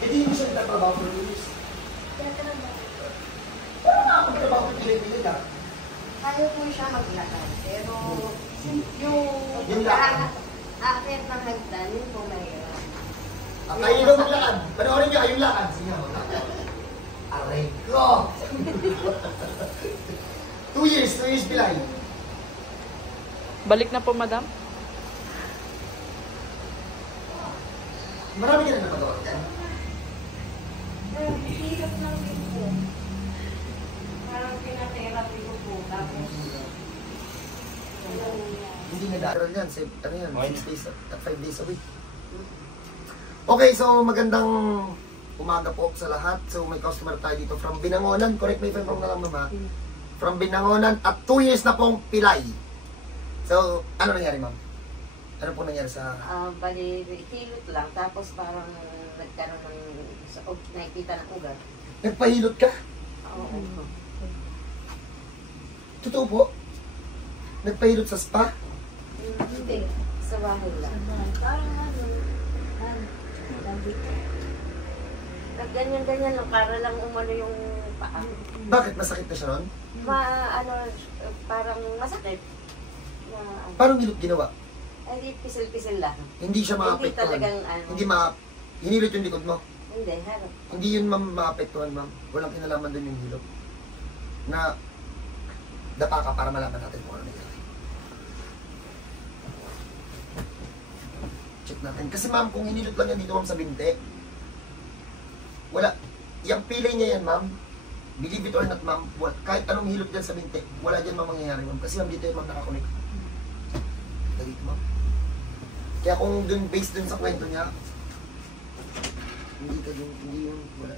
Hindi mo siya nagtatrabaho for 2 years. Pero nakakapagtrabaho for pili-pili ka. Kaya po siya maglakad. Pero yung aakyat ng hagdan, yun po mahirap. Kayo daw maglakad. Panoorin niyo kayong lakad. Sige mo. Aray ko! 2 years pilay. Balik na po, madam. Marami ka na napagawa dyan. Hirap lang din po. Parang pinatherapy ko po. Tapos, Hindi nag-aaral yan. Ano yan? 6 days, 5 days a week. Okay, so magandang umaga po sa lahat. So may customer tayo dito from Binangonan. Correct me if I'm wrong na lang, mama. From Binangonan at 2 years na pong pilay. So, ano nangyari, ma'am? Ano po nangyari sa... bali, hilot lang. Tapos parang nagkaroon ng... nakikita ng ugat. Nagpahilot ka? Oo. Totoo po? Nagpahilot sa spa? Hindi. Sa bahay lang. Parang ganyan-ganyan lang. Para lang umano yung paa. Bakit? Masakit na siya ron? Parang masakit. Parang hilot ginawa? Hindi, pisil-pisil lang. Hindi siya Hindi maapektuhan? talagang Hindi hinilot yung likod mo? Hindi, harap. Hindi yun, ma'am, maapektuhan, ma'am. Walang kinalaman dun yung hilot. Na dapa ka para malaman natin kung ano nangyari. Check natin. Kasi ma'am, kung hinilot lang yan dito, ma'am, sa binte, wala. Yung pilay niya yan, ma'am, believe it or not, ma'am, kahit anong hilot dyan sa binte, wala dyan, ma'am, mangyayari, ma'am. Kasi ma'am, dito yun, ma'am, nakakunik. Dito, ma'am. Kaya kung dun, based dun sa kwento niya, hindi yung, wala.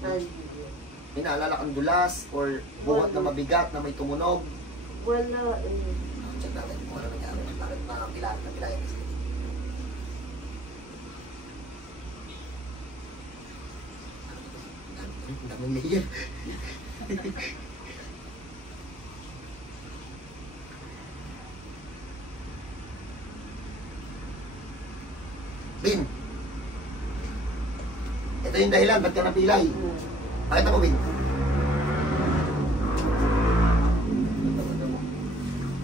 May naalala kang dulas, or buhat na mabigat, na may tumunog. Wala. Check natin kung ano nangyari. Bakit parang pilayan na pilayan. Ang daming layer. Bin, ito yung dahilan, ba't ka napilay? Pakita mo, Bin.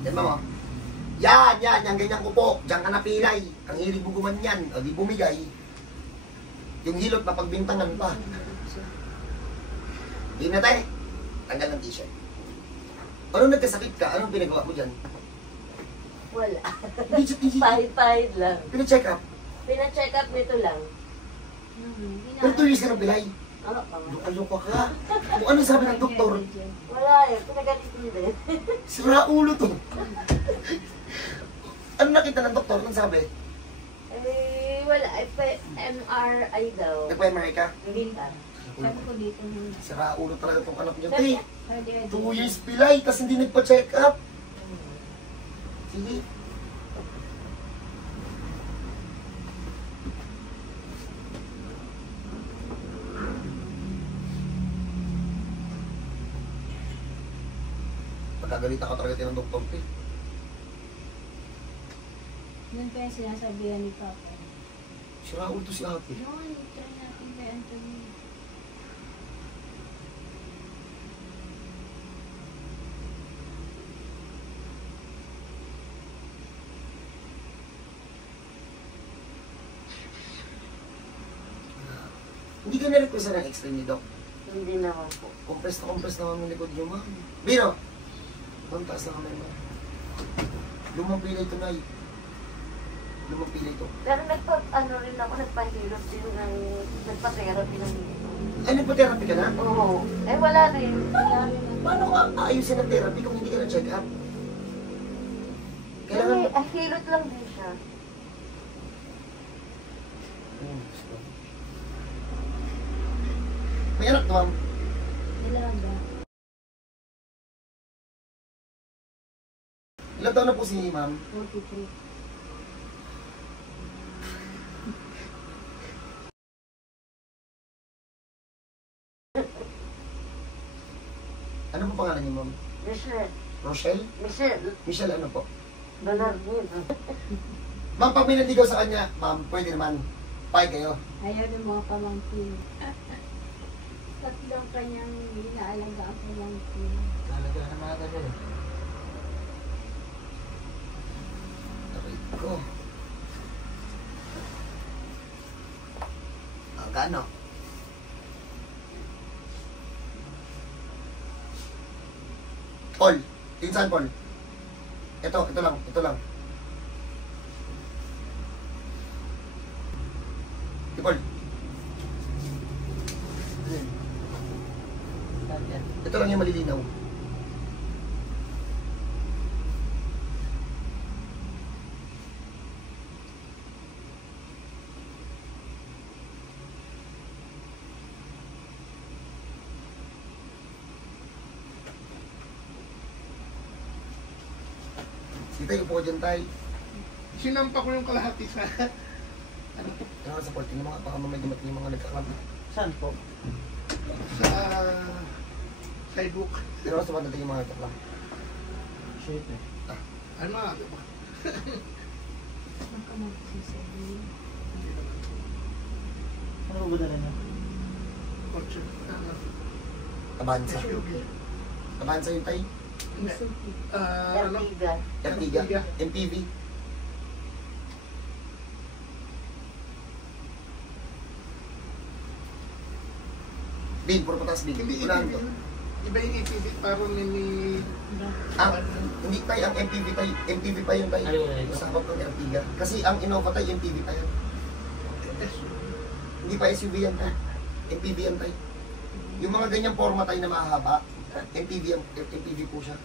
Yan mo. Yan, yung ganyan ko po. Diyan ka napilay. Ang hilig buguman yan. O di bumigay. Yung hilot na pagbintangan pa. Di na tayo. Tanggal ng t-shirt. Ano nagkasakit ka? Anong pinagawa mo dyan? Wala. Hindi. Pahit-pahit lang. Pina-check up. Pina-check up nito lang. Pero 2 years ka napilay. Ano pa? Luka-luka ka. Kung ano sabi ng doktor, Wala eh. Pinagalit ko din. sira ulo to. Ano nakita ng doktor? Anong sabi? Wala. MRI daw. Nagpa-MRI ka? Hindi ka. Sabi ko dito. Sira ulo talaga itong anak niyo. 2 years pilay, tas hindi nagpa-check up. Sige. Pagkagalita ka talaga ng doktor ko. Yun pa yung sinasabihan ni Papa. Sira ulo to si ate. Noon, try natin kay Anthony. Hindi ka na-request ng x-ray ni Doc. Hindi naman po. Compress naman yung likod niyo, ma'am. Bino! Ma'am, taas na kamay, ma'am. Lumang pilay ito, Nay. Lumang pilay ito. Pero nagpahilot din ng, nagpa-therapy ng dito. Ay, nagpa-therapy ka na? Oo. Wala rin. Paano ka ayusin ang therapy kung hindi ka na-check up? Kailangan... Hilot lang din siya. May anak na, ma'am. Dalaga. Ilan taon na po si ma'am? 43. Ano po pangalan niyo, ma'am? Michelle. Rochelle? Michelle. Michelle, ano po? Bernardino. Ma'am, pag may nanligaw sa kanya, ma'am, pwede naman. Pay kayo. Ayaw ng mga pamangkin. Tatlong kanyang inaalaga ang pamangkin. Talaga na mga ganun. Aray ko. Kano? Paul, yun saan Paul? Ito lang, ito lang. Si Paul, ito lang yung malilinaw. Sige tayo, upo ka dyan tayo. Sinampa ko yung kalahati sa... Ano ka sa Paul? Tingnan mo nga, baka mamay dumating yung mga nagkakampi. Saan po? sa... sidewalk. Pero sa madating yung mga nagkakampi. Shit eh. Ano nga ba? Ang kamagsasabihin. Ano ba dala na? Kotse. Abansa. SUV. Abansa yung tayo. Ano? Ertiga. MPV. Bin, puro patas bin. Hindi Unahan EPV. ko. Iba yung EPV, parang mini... Hindi tayo, ang MPV tayo. MPV pa yun tayo. Ano yun? Usapag ng Ertiga. Kasi ang Innova tayo, MPV pa yun. Hindi pa SUV yan tayo. MPV yan tayo. Yung mga ganyang forma tayo na mahaba, MPV po siya.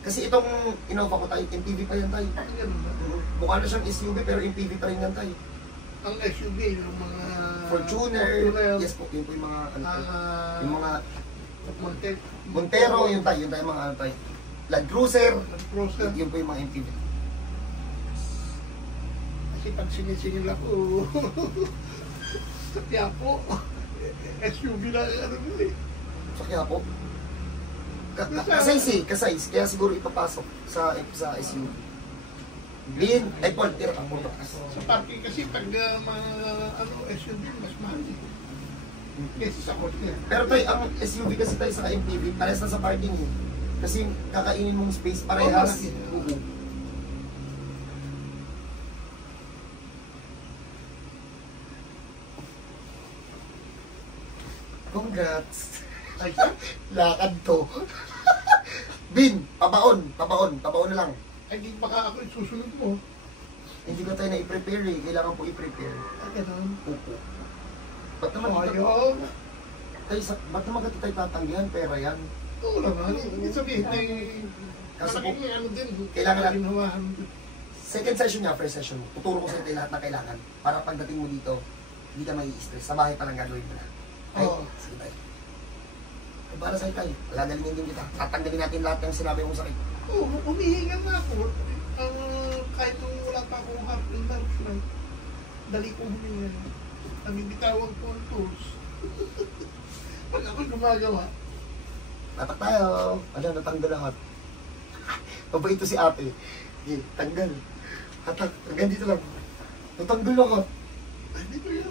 Kasi itong Innova ko tayo, MPV pa yan tayo. Ganun ba? Mukha na siyang SUV pero MPV pa rin yan tayo. Ang SUV, yung mga... Fortuner, yes po, yun po yung mga, ano tayo. Yung mga Montero, yun tayo mga ano tayo. Land Cruiser, Cruiser. yun po yung mga MPV. Kasi pag sinisingil ako, sa Quiapo, SUV na ano nila eh. Sa Quiapo. Kasaysi, kaya siguro ipapasok sa SUV. Bin, ay Paul, tira ang muna. Sa parking kasi pag mga ano, SUV, mas mahal eh. Kasi sa kotse. Pero tayo, ang SUV kasi tayo sa MPV, parehas na sa parking eh. Kasi kakainin mong space parehas. Oo. Congrats! Ay, Lakad to. Bin, pabaon na lang. ay di baka ako yung susunod mo. Hindi ko tayo na-i-prepare eh. Kailangan po i-prepare. Ah, ganun. Opo. Ba't naman Ayaw. ba't naman kita tayo tatanggihan? Pera yan. Oo naman. Ibig sabihin ay... Kasi po, Parang ano din. kailangan lang- Ginawahan din. second session niya, first session. Tuturo ko sa iyo lahat na kailangan. Para pagdating mo dito, hindi ka mai-stress. Sa bahay pa lang gagawin mo na. Okay? Oo. Sige tayo. Ay, para sa'yo tayo. Gagalingin din kita. Tatanggalin natin lahat ng sinabi mong sakit. Oo, umihinga nga ako. Kahit nung wala pa akong half in lunch night, dali kong huminga. Nabibitawag ko ang tools. Pag ako gumagawa, Tatak tayo. Ano, natanggal lahat. Mabait ito si ate. Sige, tanggal. Hatak. Hanggang dito lang. Natanggal lahat. hindi ko yun.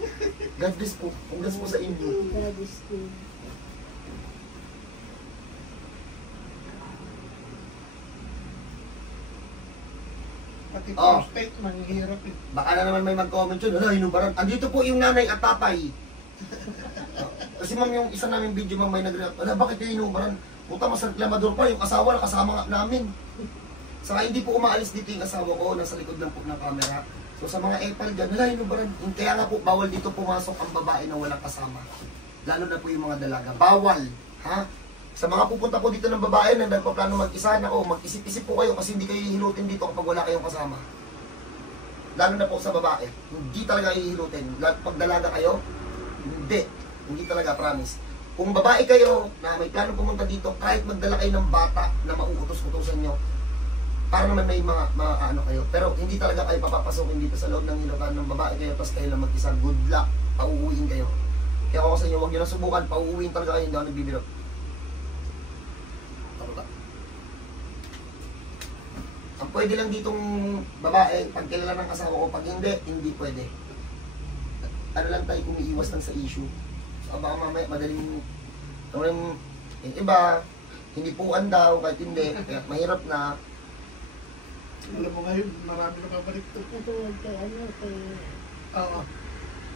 God bless po. Congrats po sa inyo. God is good. Pati Oo. prostate, manghihirap eh. Baka na naman may mag-comment yun. Ano, hinubaran. Andito po yung nanay at tatay. Kasi ma'am, yung isa namin video, ma'am, may nag-react. Ala, bakit kayo hinubaran? Puta, mas reklamador pa. Yung asawa na kasama nga namin. Saka hindi po umaalis dito yung asawa ko. Nasa likod lang po ng camera. So sa mga epal dyan, ala, hinubaran. Kaya nga po, bawal dito pumasok ang babae na walang kasama. Lalo na po yung mga dalaga. Bawal. Ha? Sa mga pupunta po dito ng babae na nagpaplano mag-isa, nako, mag-isip-isip po kayo kasi hindi kayo hihilutin dito kapag wala kayong kasama. Lalo na po sa babae, hindi talaga hihilutin. Pag dalaga kayo, hindi. Hindi talaga, promise. Kung babae kayo na may plano pumunta dito, kahit magdala kayo ng bata na mauutos-utosan nyo, para naman may mga ano kayo. Pero hindi talaga kayo papapasukin dito sa loob ng hilutan ng babae kayo, tapos kayo lang mag-isa. Good luck, pauuwiin kayo. Kaya ako sa inyo, huwag nyo na subukan, pauuwiin talaga kayo, hindi ako nagbibiro. Ang pwede lang ditong babae, pag kilala ng asawa ko, pag hindi, hindi pwede. ano lang tayo, kumiiwas lang sa issue. So, baka mamaya madaling, yung iba, hindi puan daw, kahit hindi, kaya mahirap na. Alam mo ngayon, marami na kabalik to. Natulad kay kay Oo.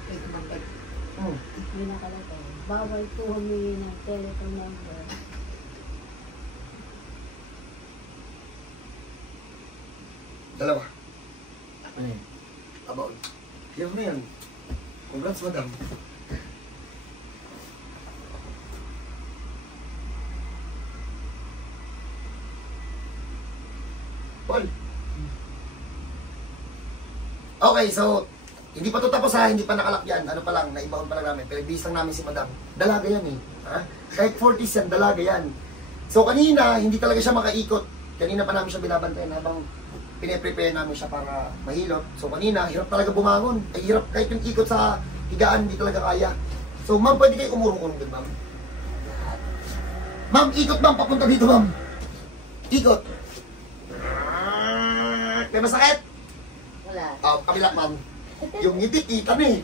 Eh, tumanggal. may nakalagay. Bawal po humingi ng telephone number. Dalawa. Ano yun? About. Clear na yan. Congrats, madam. Paul. Okay, so, hindi pa ito tapos ha, hindi pa nakalak yan. Ano pa lang, naibaon pa lang namin. Pero bis lang namin si madam. Dalaga yan eh. Ha? Kahit 40s yan, dalaga yan. So, kanina, hindi talaga siya makaikot. Kanina pa namin siya binabantayan habang pine-prepare namin siya para mahilot. So, kanina, hirap talaga bumangon. Ay, hirap kahit yung ikot sa higaan, hindi talaga kaya. So, ma'am, pwede kayo umurong-urong din, ma'am. Ma'am, ikot, ma'am. Papunta dito, ma'am. Ikot. May masakit? Wala. Kabila, ma'am. Yung ngiti, kita na eh.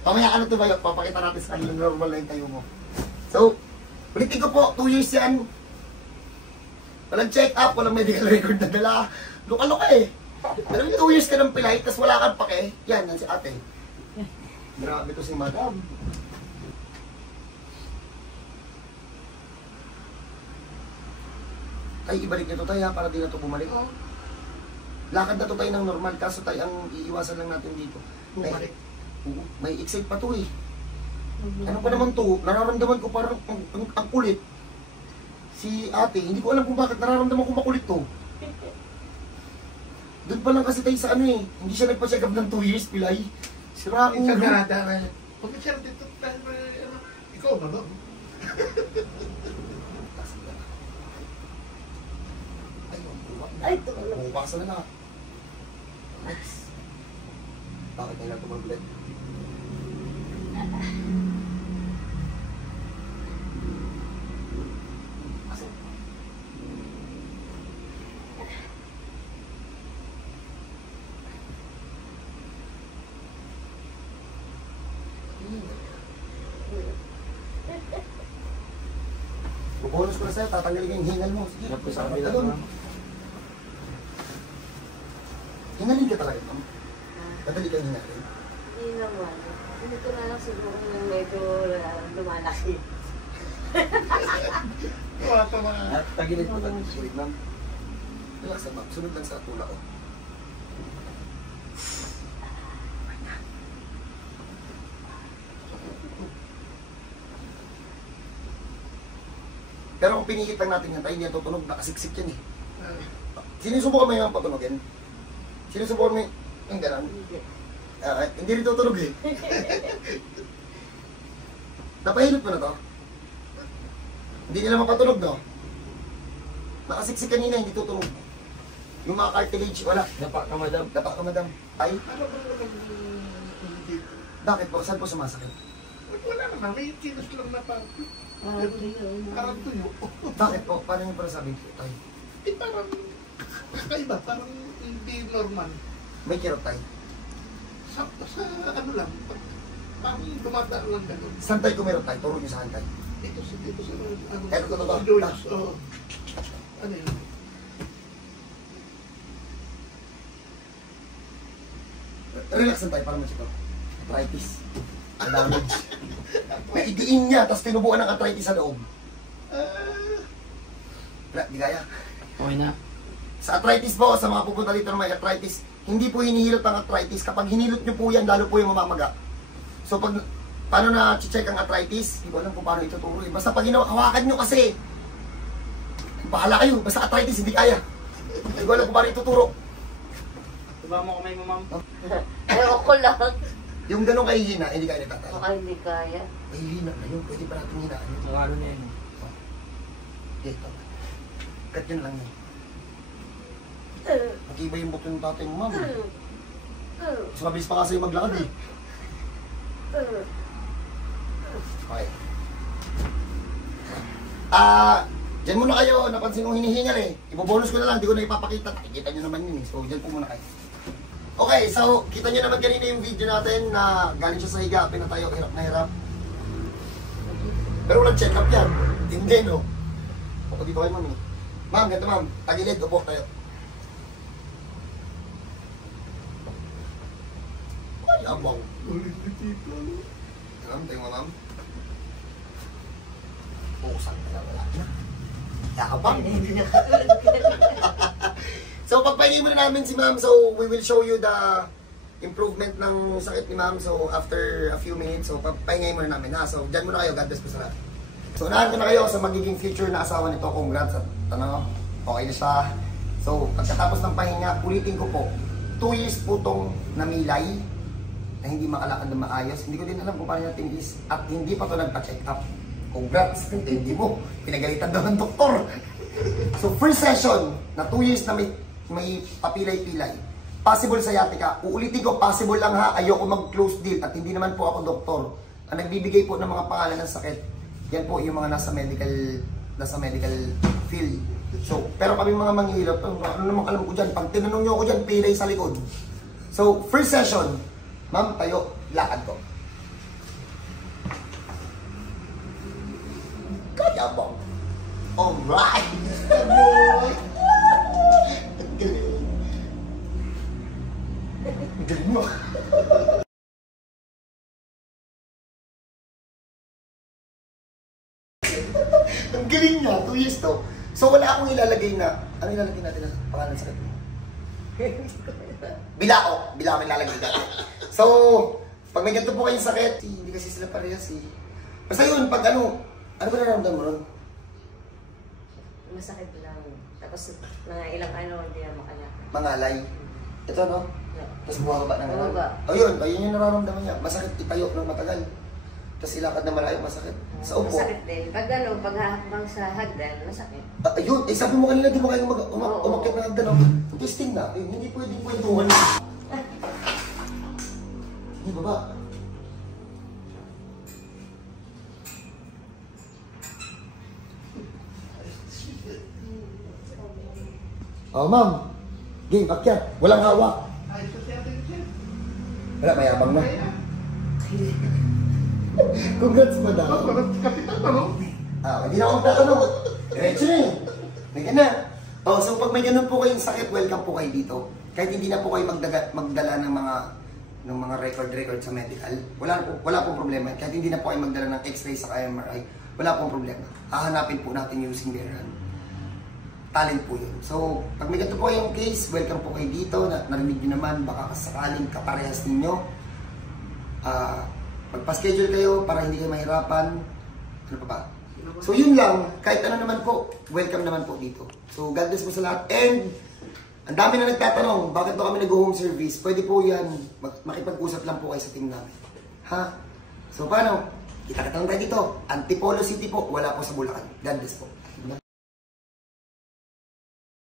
Mamaya ano to ba yun? Papakita natin sa kanila normal na yung tayo mo. So, ulitin ko po, 2 years yan. Walang check-up, walang medical record na dala. Luka-luka eh. Alam mo, 2 years ka ng pilay, tapos wala kang pake. Yan si ate. Grabe to si madam. Ay, ibalik nito tayo ha, para di na ito bumalik. Lakad na to tayo ng normal, kaso tayo ang iiwasan lang natin dito. Bumalik. May excite pa to eh. Ano pa naman to? Nararamdaman ko parang ang kulit. Si ate, hindi ko alam kung bakit nararamdaman ko makulit to. Doon pa lang kasi tayo sa ano eh. Hindi siya nagpa-check up ng 2 years, pilay. Sira Isang ulo. garada na yan. Bakit siya dito tayo ba, ano? Ikaw ba, no? Ay, tumulong. Bukasan na lang. Bakit ngayon lang tumaglit? Bubonus ko na sa'yo, tatanggalin ko yung hingal mo. Sige, Yan po sa sabi kabila, ka doon. ma'am. Hingalin ka talaga, ma'am. Madali kang hingalin. Hindi naman. Hindi ko na lang siguro yung medyo lumalaki. Wala pa mga... At tagilid po tayo. Wait, ma'am. Relax lang, ma'am. Sunod lang sa tula ko. Pero kung pinilit lang natin yan, tayo hindi yan tutunog, nakasiksik yan eh. Sinusubukan mo yung patunogin? Sinusubukan mo yung gano'n? Hindi. Hindi rin tutunog eh. Napahilot mo na to? Hindi nila mapatunog, no? Nakasiksik kanina, hindi tutunog. Yung mga cartilage, wala. Dapa ka, madam. Dapat ka, madam. Ay, Ano ba naman hindi? bakit po? Saan po sumasakit? Wala naman, may kilos lang na parang... Parang tuyo. Parang tuyo. Bakit po? Paano niyo para sabihin po tayo? Eh, parang... Kakaiba, parang hindi normal. May kirot tayo. Sa ano lang, parang dumadaan lang gano'n. Saan tayo kumirot tayo? Turo niyo sa akin tayo. Dito sa ano... Eto to ba? Joints, oo. Ano yun? Relax lang tayo para ma-check up. Arthritis. Ang damage. Naidiin niya, tapos tinubuan ng arthritis sa loob. Wala, di kaya. Okay na. Sa arthritis po, sa mga pupunta dito na may arthritis, hindi po hinihilot ang arthritis. Kapag hinilot nyo po yan, lalo po yung mamamaga. So pag, paano na check ang arthritis? Hindi ko alam kung paano ituturo. Basta pag hawakan nyo kasi, bahala kayo. Basta arthritis, hindi kaya. Hindi ko alam kung paano ituturo. Diba mo kamay mo, ma'am? Ewan ko lang. Yung ganun kahihina, hindi kaya nagtatalo. Baka hindi kaya. Kahihina na yun, pwede pa natin hinaan yun. Ang ano niya yun. Dito. Cut yun lang yun. Mag-iba yung buto ng tatay mo, ma'am. Mas mabilis pa nga sa'yo maglakad eh. Okay. Diyan muna kayo. Napansin kong hinihingal eh. Ibobonus ko na lang. Di ko na ipapakita. Nakikita nyo naman yun eh. So, diyan po muna kayo. Okay, so kita nyo naman kanina yung video natin na galing siya sa higa, pinatayo, hirap na hirap. Pero walang check-up yan. Hindi, no? Ako dito kayo, ma'am. Ma'am, ganito ma'am. Tagilid, upo tayo. Ay, abang. Ma'am, tayo mo, ma'am. Pukusang ka na, wala na. Yakabang. So, pagpahingin muna namin si ma'am. So, we will show you the improvement ng sakit ni ma'am. So, after a few minutes, so, pagpahingin muna namin. Ha? So, dyan muna kayo. God bless po sa lahat. So, unahan ko na kayo sa magiging future na asawa nito. Congrats at ano, okay na siya. So, pagkatapos ng pahinga, ulitin ko po, 2 years po itong namilay na hindi makalakad na maayos. Hindi ko din alam kung paano natin is at hindi pa ito nagpa-check up. Congrats! Hindi mo. Pinagalitan daw ng doktor. So, first session na 2 years na may papilay-pilay. Possible sciatica. Uulitin ko, possible lang ha. Ayoko mag-close deal at hindi naman po ako doktor. Ang nagbibigay po ng mga pangalan ng sakit, yan po yung mga nasa medical field. So, pero kami mga manghihirap, ano naman alam ko dyan, pag tinanong nyo ako dyan, pilay sa likod. So, first session, ma'am, tayo, lakad ko. Kaya po. Alright! Galing mo. Ang galing niya, 2 years to. So wala akong ilalagay na, ano ilalagay natin na pangalan sa sakit mo? Bilao ang ilalagay natin. So, pag may ganito po kayong sakit, hindi kasi sila parehas eh. Basta yun, pag ano ba nararamdaman mo ron? Masakit lang. Tapos mga ilang hindi na makalakad. Mangalay. Ito no? Yeah. Tapos bumababa ng ano? Bumaba. O yun, yung nararamdaman niya. Masakit itayo ng matagal. Tapos ilakad na malayo, masakit. Sa upo. Masakit din. Pag paghahakbang sa hagdan, masakit. Ayun, sabi mo kanina, di mo kayong umakyat ng hagdan. Testing na. Hindi pwedeng kwentuhan. Hindi baba. Oh, ma'am. Game, akyat. Walang hawak. Wala, mayabang na. Congrats, madam. Hindi na akong tatanong. Diretso na eh. May ka na. Oh, so pag may ganun po kayong sakit, welcome po kayo dito. Kahit hindi na po kayo magdala ng mga record sa medical. Wala pong problema. Kahit hindi na po kayo magdala ng x-ray sa MRI, wala pong problema. Hahanapin po natin using their talent po yun. So, pag may ganito po yung case, welcome po kayo dito. Narinig nyo naman, baka sakaling kaparehas ninyo. Magpa-schedule kayo para hindi kayo mahirapan. Ano pa ba? So, yun lang. Kahit ano naman po, welcome naman po dito. So, God bless po sa lahat. And, ang dami na nagtatanong, bakit ba kami nag-home service? Pwede po yan, makipag-usap lang po kayo sa team namin. Ha? So, paano? Kita-kita lang tayo dito. Antipolo City po, wala po sa Bulacan. God bless po.